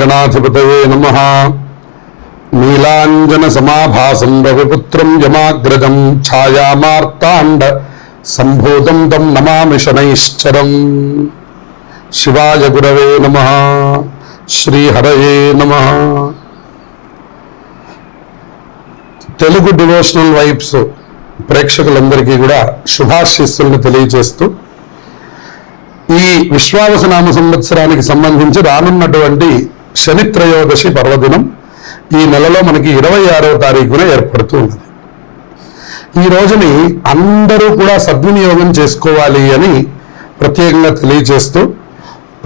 గణాధిపతయే నమ నీలాంజన సమాభాసం రవిపుత్రం యమాగ్రజం ఛాయామార్తాండ సంభూతం తం నమామి శనైశ్చరం శివాయ గురవే నమ శ్రీహరయే నమ తెలుగు డివోషనల్ వైబ్స్ ప్రేక్షకులందరికీ కూడా శుభాశీస్సులను తెలియజేస్తూ ఈ విశ్వావసనామ సంవత్సరానికి సంబంధించి రానున్నటువంటి శని త్రయోదశి పర్వదినం ఈ నెలలో మనకి ఇరవై ఆరవ తారీఖున ఏర్పడుతూ ఉన్నది. ఈ రోజుని అందరూ కూడా సద్వినియోగం చేసుకోవాలి అని ప్రత్యేకంగా తెలియజేస్తూ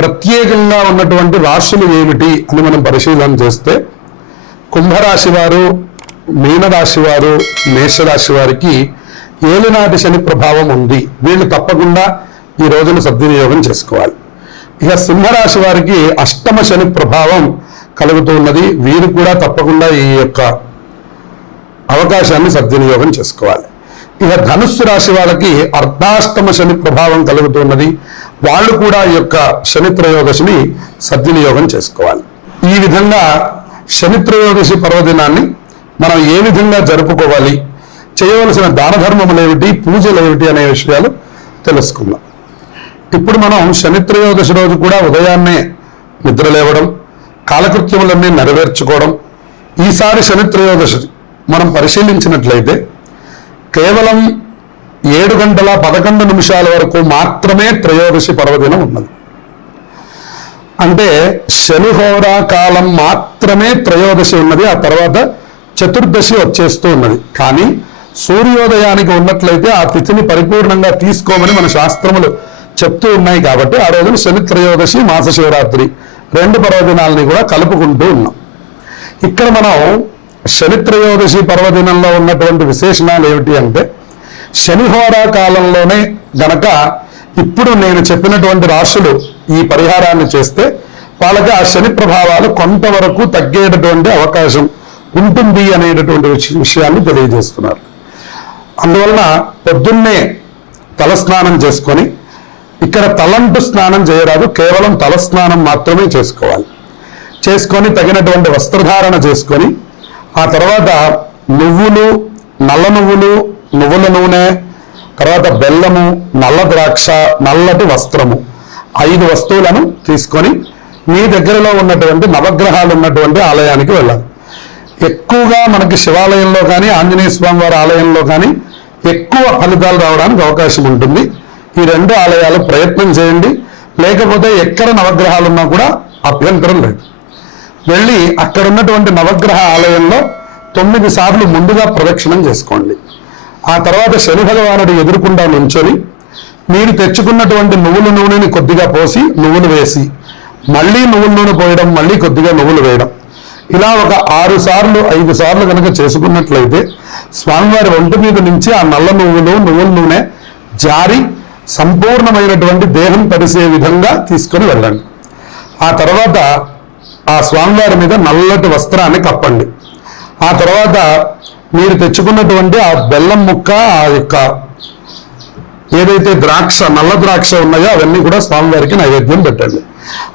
ప్రత్యేకంగా ఉన్నటువంటి రాశులు ఏమిటి అని మనం పరిశీలన చేస్తే కుంభరాశి వారు మీనరాశి వారు మేషరాశి వారికి ఏలినాటి శని ప్రభావం ఉంది. వీళ్ళు తప్పకుండా ఈ రోజున సద్వినియోగం చేసుకోవాలి. ఇక సింహరాశి వారికి అష్టమ శని ప్రభావం కలుగుతూ ఉన్నది. వీరు కూడా తప్పకుండా ఈ యొక్క అవకాశాన్ని సద్వినియోగం చేసుకోవాలి. ఇక ధనుస్సు రాశి వాళ్ళకి అర్ధాష్టమ శని ప్రభావం కలుగుతున్నది వాళ్ళు కూడా ఈ యొక్క శనిత్రయోదశిని సద్వినియోగం చేసుకోవాలి. ఈ విధంగా శనిత్రయోదశి పర్వదినాన్ని మనం ఏ విధంగా జరుపుకోవాలి చేయవలసిన దాన ధర్మములు ఏమిటి పూజలు ఏమిటి అనే విషయాలు తెలుసుకుందాం. ఇప్పుడు మనం శని త్రయోదశి రోజు కూడా ఉదయాన్నే నిద్ర లేవడం కాలకృత్యములన్నీ నెరవేర్చుకోవడం ఈసారి శని త్రయోదశి మనం పరిశీలించినట్లయితే కేవలం ఏడు గంటల పదకొండు నిమిషాల వరకు మాత్రమే త్రయోదశి పర్వదినం ఉన్నది. అంటే శనిహోరా కాలం మాత్రమే త్రయోదశి ఉన్నది ఆ తర్వాత చతుర్దశి వచ్చేస్తూ ఉన్నది. కానీ సూర్యోదయానికి ఉన్నట్లయితే ఆ తిథిని పరిపూర్ణంగా తీసుకోమని మన శాస్త్రములు చెప్తూ ఉన్నాయి కాబట్టి ఆ రోజున శని త్రయోదశి మాస శివరాత్రి రెండు పర్వదినాలని కూడా కలుపుకుంటూ ఉన్నాం. ఇక్కడ మనం శని త్రయోదశి పర్వదినంలో ఉన్నటువంటి విశేషణాలు ఏమిటి అంటే శనిహోరా కాలంలోనే గనక ఇప్పుడు నేను చెప్పినటువంటి రాశులు ఈ పరిహారాన్ని చేస్తే వాళ్ళకి ఆ శని ప్రభావాలు కొంతవరకు తగ్గేటటువంటి అవకాశం ఉంటుంది అనేటటువంటి విషయాన్ని తెలియజేస్తున్నారు. అందువలన పొద్దున్నే తలస్నానం చేసుకొని ఇక్కడ తలంటు స్నానం చేయరాదు కేవలం తల స్నానం మాత్రమే చేసుకోవాలి. చేసుకొని తగినటువంటి వస్త్రధారణ చేసుకొని ఆ తర్వాత నువ్వులు నల్ల నువ్వులు నువ్వుల నూనె తర్వాత బెల్లము నల్ల ద్రాక్ష నల్లటి వస్త్రము ఐదు వస్తువులను తీసుకొని మీ దగ్గరలో ఉన్నటువంటి నవగ్రహాలు ఉన్నటువంటి ఆలయానికి వెళ్ళాలి. ఎక్కువగా మనకి శివాలయంలో కానీ ఆంజనేయ స్వామి వారి ఆలయంలో కానీ ఎక్కువ ఫలితాలు రావడానికి అవకాశం ఉంటుంది. ఈ రెండు ఆలయాలు ప్రయత్నం చేయండి. లేకపోతే ఎక్కడ నవగ్రహాలు ఉన్నా కూడా అభ్యంతరం లేదు. వెళ్ళి అక్కడ ఉన్నటువంటి నవగ్రహ ఆలయంలో తొమ్మిది సార్లు ముందుగా ప్రదక్షిణం చేసుకోండి. ఆ తర్వాత శని భగవానుడు ఎదురుకుండా నుంచొని మీరు తెచ్చుకున్నటువంటి నువ్వుల నూనెని కొద్దిగా పోసి నువ్వులు వేసి మళ్ళీ నువ్వుల నూనె పోయడం మళ్ళీ కొద్దిగా నువ్వులు వేయడం. ఇలా ఒక ఆరు సార్లు ఐదు సార్లు కనుక చేసుకున్నట్లయితే స్వామివారి ఒంటి మీద నుంచి ఆ నల్ల నువ్వులు నువ్వుల నూనె జారి సంపూర్ణమైనటువంటి దేహం తడిసే విధంగా తీసుకొని వెళ్ళండి. ఆ తర్వాత ఆ స్వామివారి మీద నల్లటి వస్త్రాన్ని కప్పండి. ఆ తర్వాత మీరు తెచ్చుకున్నటువంటి ఆ బెల్లం ముక్క ఆ యొక్క ఏదైతే ద్రాక్ష నల్ల ద్రాక్ష ఉన్నాయో అవన్నీ కూడా స్వామివారికి నైవేద్యం పెట్టండి.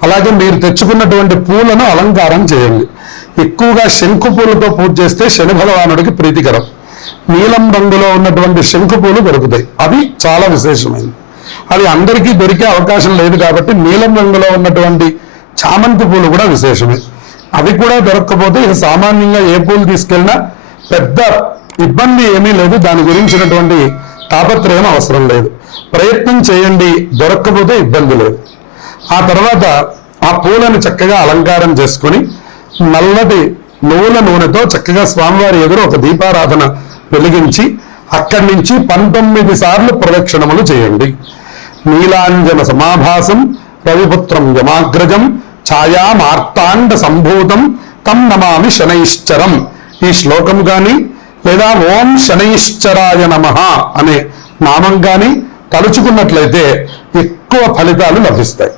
అలాగే మీరు తెచ్చుకున్నటువంటి పూలను అలంకారం చేయండి. ఎక్కువగా శంకు పూలతో పూజ చేస్తే శని భగవానుడికి ప్రీతికరం. నీలం రంగులో ఉన్నటువంటి శంకు పూలు దొరుకుతాయి. అవి చాలా విశేషమైనవి. అవి అందరికీ దొరికే అవకాశం లేదు కాబట్టి నీలం రంగులో ఉన్నటువంటి చామంతి పూలు కూడా విశేషమే. అవి కూడా దొరక్కపోతే ఇక సామాన్యంగా ఏ పూలు తీసుకెళ్ళినా పెద్ద ఇబ్బంది ఏమీ లేదు. దాని గురించినటువంటి తాపత్రయం అవసరం లేదు. ప్రయత్నం చేయండి. దొరక్కపోతే ఇబ్బంది లేదు. ఆ తర్వాత ఆ పూలను చక్కగా అలంకారం చేసుకొని నల్లటి నువ్వుల నూనెతో చక్కగా స్వామివారి ఎదురు ఒక దీపారాధన వెలిగించి అక్కడి నుంచి పంతొమ్మిది సార్లు ప్రదక్షిణములు చేయండి. నీలాంజన సమాభాసం రవిపుత్రం యమాగ్రజం ఛాయామార్తాండ సంభూతం తం నమామి శనైశ్చరం. ఈ శ్లోకం కానీ లేదా ఓం శనైశ్చరాయ నమ అనే నామం కానీ తలుచుకున్నట్లయితే ఎక్కువ ఫలితాలు లభిస్తాయి.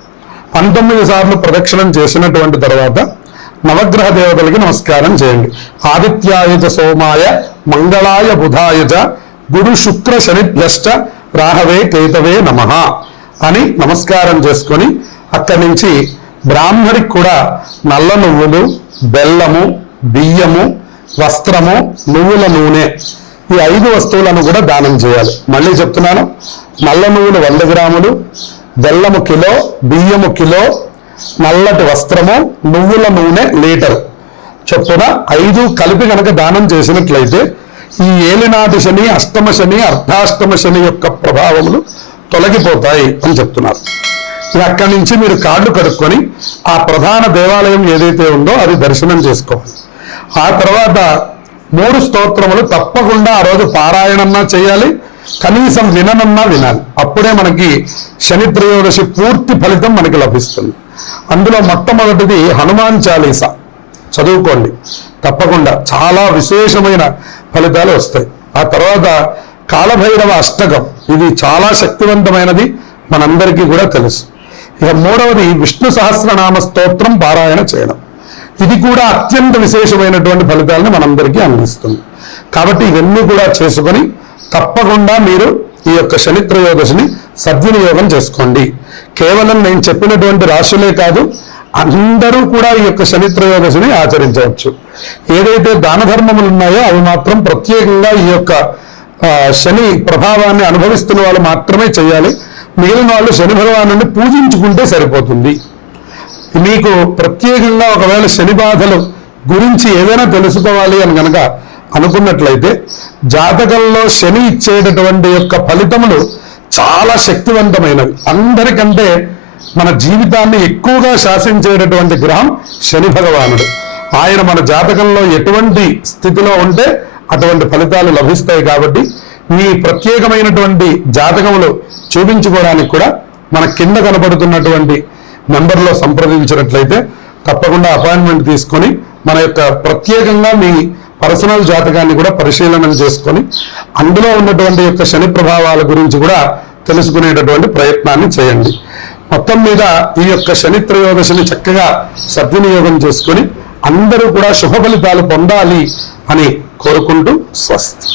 పంతొమ్మిది సార్లు ప్రదక్షిణం చేసినటువంటి తర్వాత నవగ్రహ దేవతలకి నమస్కారం చేయండి. ఆదిత్యాయ సోమాయ మంగళాయ బుధాయ గురు శుక్ర శనిభ్యష్ట రాహవే కేతవే నమ అని నమస్కారం చేసుకొని అక్కడి నుంచి బ్రాహ్మడికి కూడా నల్ల నువ్వులు బెల్లము బియ్యము వస్త్రము నువ్వుల నూనె ఈ ఐదు వస్తువులను కూడా దానం చేయాలి. మళ్ళీ చెప్తున్నాను నల్ల నువ్వులు వంద గ్రాములు బెల్లము కిలో బియ్యము కిలో నల్లటి వస్త్రము నువ్వుల నూనె లీటరు. చొప్పున ఐదు కలిపి కనుక దానం చేసినట్లయితే ఈ ఏలినాటి శని అష్టమ శని అర్ధాష్టమ శని యొక్క ప్రభావములు తొలగిపోతాయి అని చెప్తున్నారు. ఇక అక్కడి నుంచి మీరు కార్డు కడుక్కొని ఆ ప్రధాన దేవాలయం ఏదైతే ఉందో అది దర్శనం చేసుకోవాలి. ఆ తర్వాత మూడు స్తోత్రములు తప్పకుండా ఆ రోజు పారాయణన్నా చేయాలి కనీసం విననన్నా వినాలి. అప్పుడే మనకి శని త్రయోదశి పూర్తి ఫలితం మనకి లభిస్తుంది. అందులో మొట్టమొదటిది హనుమాన్ చాలీసా. చదువుకోండి. తప్పకుండా చాలా విశేషమైన ఫలితాలు వస్తాయి. ఆ తర్వాత కాలభైరవ అష్టకం. ఇది చాలా శక్తివంతమైనది. మనందరికీ కూడా తెలుసు. ఇక మూడవది విష్ణు సహస్రనామ స్తోత్రం పారాయణ చేయడం. ఇది కూడా అత్యంత విశేషమైనటువంటి ఫలితాలను మనందరికీ అందిస్తుంది. కాబట్టి ఇవన్నీ కూడా చేసుకొని తప్పకుండా మీరు ఈ యొక్క శని త్రయోదశిని సద్వినియోగం చేసుకోండి. కేవలం నేను చెప్పినటువంటి రాశులే కాదు అందరూ కూడా ఈ యొక్క శని త్రయోదశిని ఆచరించవచ్చు. ఏదైతే దాన ధర్మములు ఉన్నాయో అవి మాత్రం ప్రత్యేకంగా ఈ యొక్క శని ప్రభావాన్ని అనుభవిస్తున్న వాళ్ళు మాత్రమే చేయాలి. మిగిలిన వాళ్ళు శని భగవాను పూజించుకుంటే సరిపోతుంది. మీకు ప్రత్యేకంగా ఒకవేళ శని బాధలు గురించి ఏదైనా తెలుసుకోవాలి అని కనుక అనుకున్నట్లయితే జాతకంలో శని ఇచ్చేటటువంటి యొక్క ఫలితములు చాలా శక్తివంతమైనవి. అందరికంటే మన జీవితాన్ని ఎక్కువగా శాసించేటటువంటి గ్రహం శని భగవానుడు. ఆయన మన జాతకంలో ఎటువంటి స్థితిలో ఉంటే అటువంటి ఫలితాలు లభిస్తాయి కాబట్టి మీ ప్రత్యేకమైనటువంటి జాతకములు చూపించుకోవడానికి కూడా మన కింద కనబడుతున్నటువంటి నెంబర్లో సంప్రదించినట్లయితే తప్పకుండా అపాయింట్మెంట్ తీసుకొని మన యొక్క ప్రత్యేకంగా మీ పర్సనల్ జాతకాన్ని కూడా పరిశీలన చేసుకొని అందులో ఉన్నటువంటి యొక్క శని ప్రభావాల గురించి కూడా తెలుసుకునేటటువంటి ప్రయత్నాన్ని చేయండి. మొత్తం మీద ఈ యొక్క శని త్రయోదశిని చక్కగా సద్వినియోగం చేసుకొని అందరూ కూడా శుభ ఫలితాలు పొందాలి అని కోరుకుంటూ స్వస్తి.